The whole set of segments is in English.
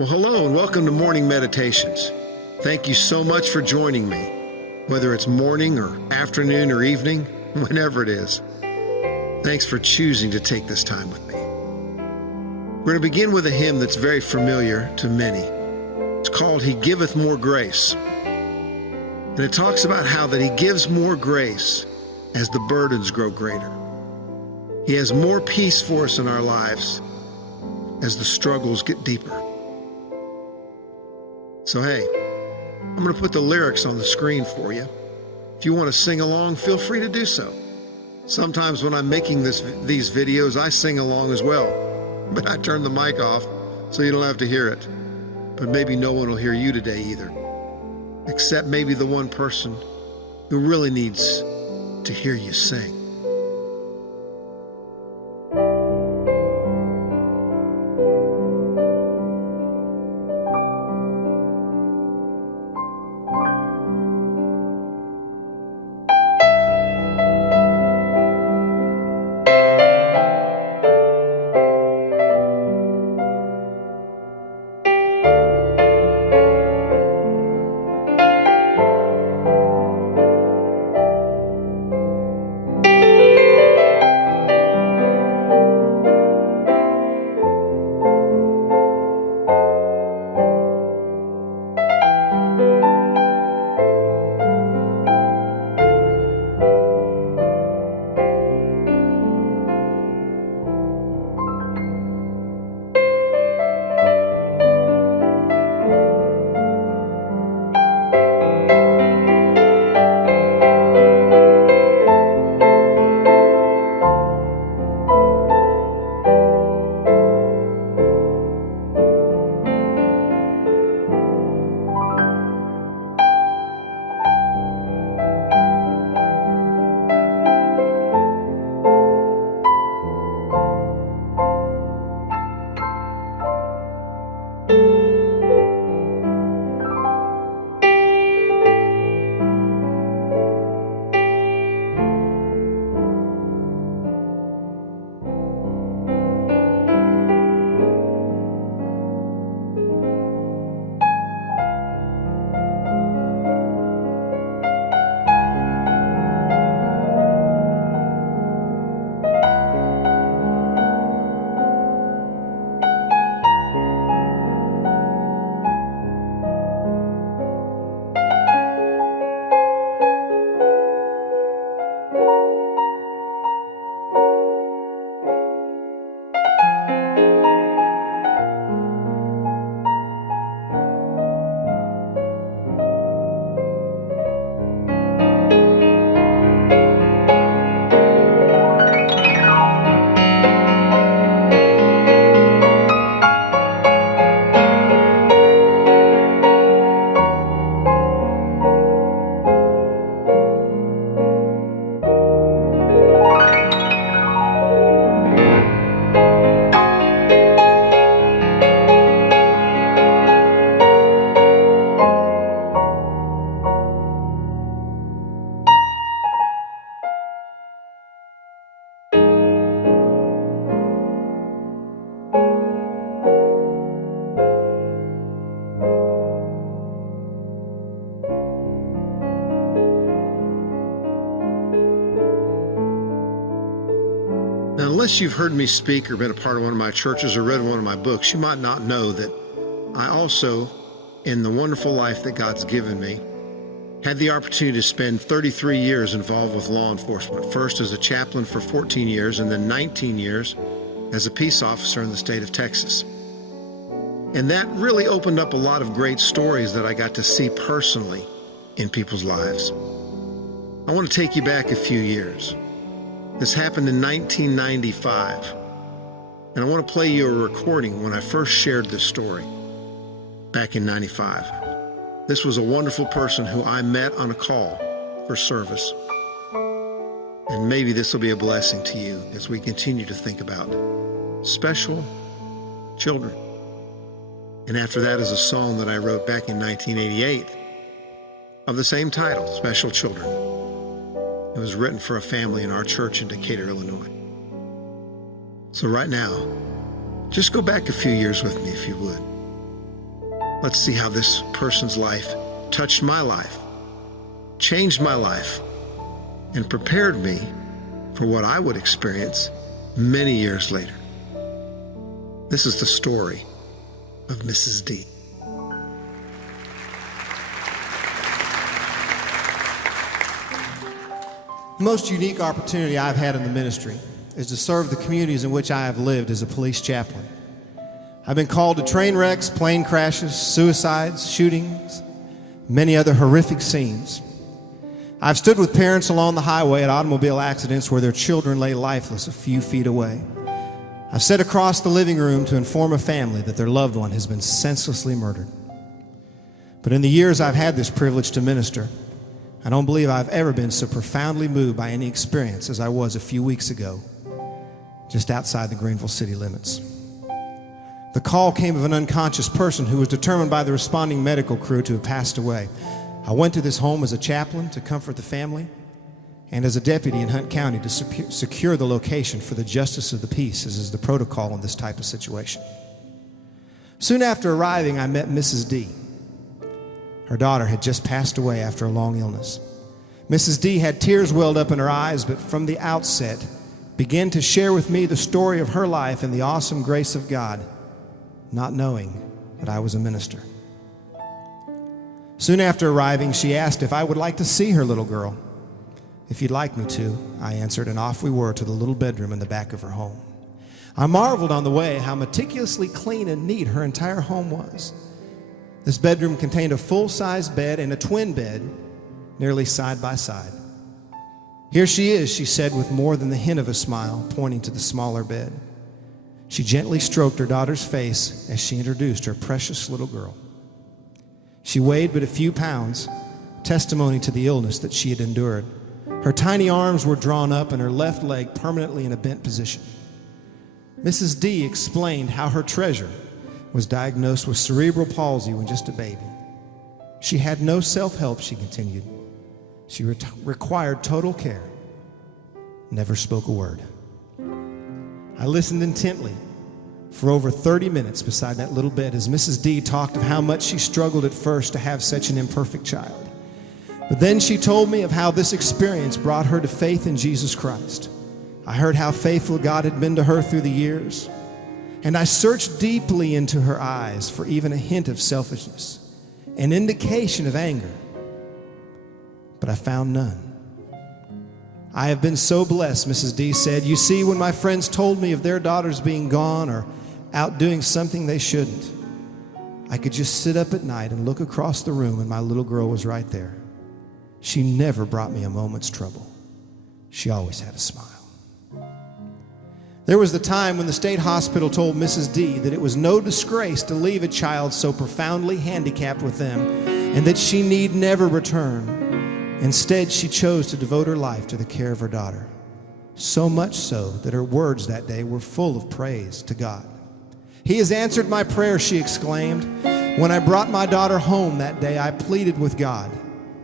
Well, hello and welcome to Morning Meditations. Thank you so much for joining me, whether it's morning or afternoon or evening, whenever it is. Thanks for choosing to take this time with me. We're going to begin with a hymn that's very familiar to many. It's called He Giveth More Grace. And it talks about how that He gives more grace as the burdens grow greater. He has more peace for us in our lives as the struggles get deeper. So hey, I'm going to put the lyrics on the screen for you. If you want to sing along, feel free to do so. Sometimes when I'm making these videos, I sing along as well, but I turn the mic off so you don't have to hear it. But maybe no one will hear you today either, except maybe the one person who really needs to hear you sing. Now, unless you've heard me speak or been a part of one of my churches or read one of my books, you might not know that I also, in the wonderful life that God's given me, had the opportunity to spend 33 years involved with law enforcement, first as a chaplain for 14 years and then 19 years as a peace officer in the state of Texas. And that really opened up a lot of great stories that I got to see personally in people's lives. I want to take you back a few years. This happened in 1995, and I want to play you a recording when I first shared this story back in 95. This was a wonderful person who I met on a call for service, and maybe this will be a blessing to you as we continue to think about special children. And after that is a song that I wrote back in 1988 of the same title, Special Children. It was written for a family in our church in Decatur, Illinois. So right now, just go back a few years with me if you would. Let's see how this person's life touched my life, changed my life, and prepared me for what I would experience many years later. This is the story of Mrs. D. The most unique opportunity I've had in the ministry is to serve the communities in which I have lived as a police chaplain. I've been called to train wrecks, plane crashes, suicides, shootings, many other horrific scenes. I've stood with parents along the highway at automobile accidents where their children lay lifeless a few feet away. I've sat across the living room to inform a family that their loved one has been senselessly murdered. But in the years I've had this privilege to minister, I don't believe I've ever been so profoundly moved by any experience as I was a few weeks ago, just outside the Greenville city limits. The call came of an unconscious person who was determined by the responding medical crew to have passed away. I went to this home as a chaplain to comfort the family and as a deputy in Hunt County to secure the location for the justice of the peace, as is the protocol in this type of situation. Soon after arriving, I met Mrs. D. Her daughter had just passed away after a long illness. Mrs. D had tears welled up in her eyes, but from the outset began to share with me the story of her life and the awesome grace of God, not knowing that I was a minister. Soon after arriving, she asked if I would like to see her little girl. "If you'd like me to," I answered, and off we were to the little bedroom in the back of her home. I marveled on the way how meticulously clean and neat her entire home was. This bedroom contained a full-size bed and a twin bed, nearly side by side. "Here she is," she said with more than the hint of a smile, pointing to the smaller bed. She gently stroked her daughter's face as she introduced her precious little girl. She weighed but a few pounds, testimony to the illness that she had endured. Her tiny arms were drawn up and her left leg permanently in a bent position. Mrs. D explained how her treasure was diagnosed with cerebral palsy when just a baby. She had no self-help, she continued. She required total care, never spoke a word. I listened intently for over 30 minutes beside that little bed as Mrs. D talked of how much she struggled at first to have such an imperfect child. But then she told me of how this experience brought her to faith in Jesus Christ. I heard how faithful God had been to her through the years, and I searched deeply into her eyes for even a hint of selfishness, an indication of anger, but I found none. "I have been so blessed," Mrs. D said. "You see, when my friends told me of their daughters being gone or out doing something they shouldn't, I could just sit up at night and look across the room and my little girl was right there. She never brought me a moment's trouble. She always had a smile." There was the time when the state hospital told Mrs. D that it was no disgrace to leave a child so profoundly handicapped with them and that she need never return. Instead, she chose to devote her life to the care of her daughter, so much so that her words that day were full of praise to God. "He has answered my prayer," she exclaimed. "When I brought my daughter home that day, I pleaded with God,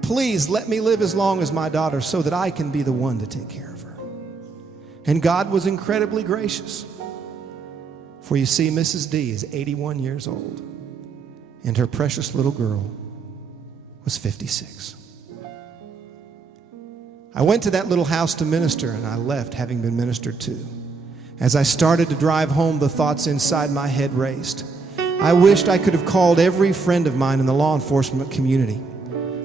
please let me live as long as my daughter so that I can be the one to take care of her. And God was incredibly gracious. For you see, Mrs. D is 81 years old, and her precious little girl was 56. I went to that little house to minister, and I left having been ministered to. As I started to drive home, the thoughts inside my head raced. I wished I could have called every friend of mine in the law enforcement community,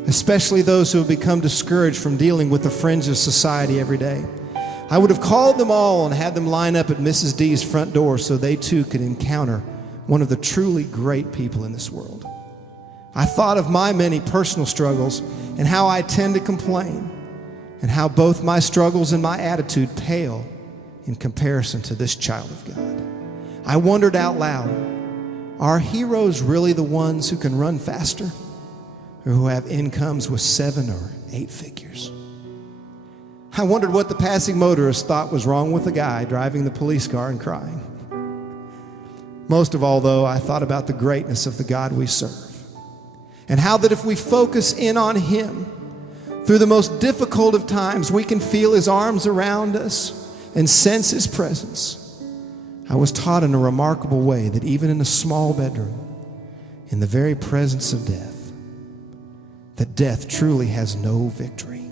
especially those who have become discouraged from dealing with the fringe of society every day. I would have called them all and had them line up at Mrs. D's front door so they too could encounter one of the truly great people in this world. I thought of my many personal struggles and how I tend to complain, and how both my struggles and my attitude pale in comparison to this child of God. I wondered out loud, are heroes really the ones who can run faster or who have incomes with 7 or 8 figures? I wondered what the passing motorist thought was wrong with the guy driving the police car and crying. Most of all, though, I thought about the greatness of the God we serve, and how that if we focus in on Him, through the most difficult of times, we can feel His arms around us and sense His presence. I was taught in a remarkable way that even in a small bedroom, in the very presence of death, that death truly has no victory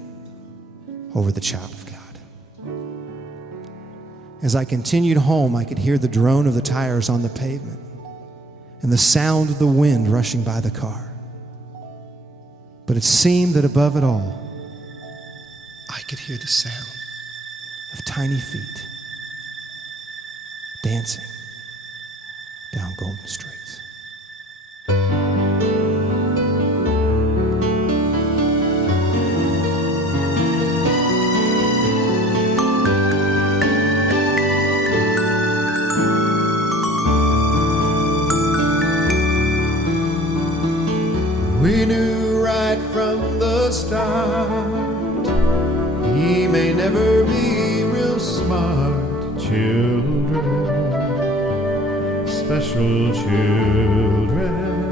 over the child of God. As I continued home, I could hear the drone of the tires on the pavement and the sound of the wind rushing by the car. But it seemed that above it all, I could hear the sound of tiny feet dancing down golden streets. We knew right from the start he may never be real smart. Children, special children.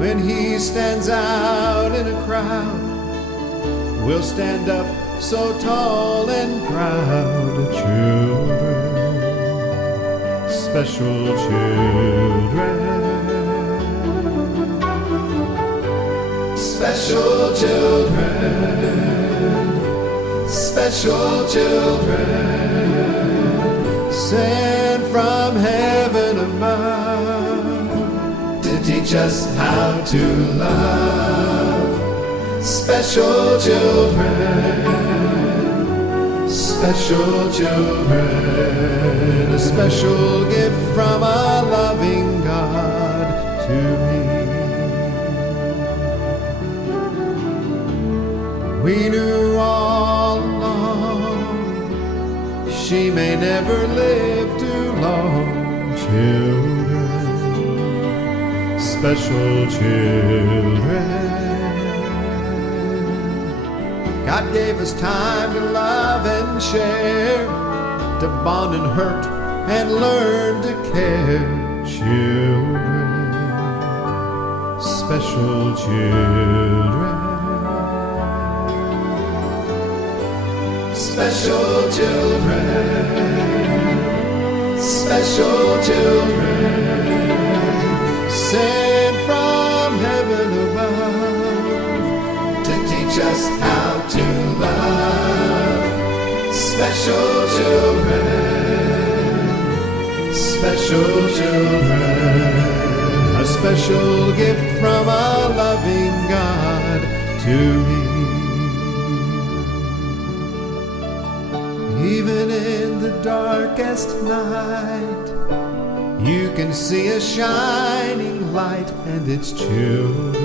When he stands out in a crowd, we'll stand up so tall and proud. Children, special children. Special children, special children, sent from heaven above to teach us how to love. Special children, special children, a special gift from a loving God to me. We knew all along she may never live too long. Children, special children. God gave us time to love and share, to bond and hurt and learn to care. Children, special children. Special children, special children, sent from heaven above to teach us how to love. Special children, special children, a special gift from a loving God to me. Even in the darkest night, you can see a shining light, and it's children,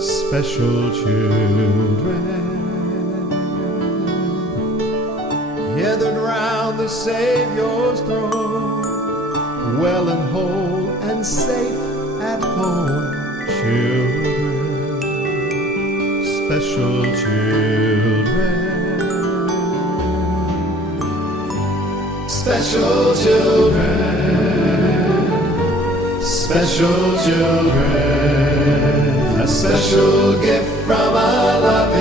special children, gathered round the Savior's throne, well and whole and safe at home. Children, special children. Special children, special children, a special gift from our love.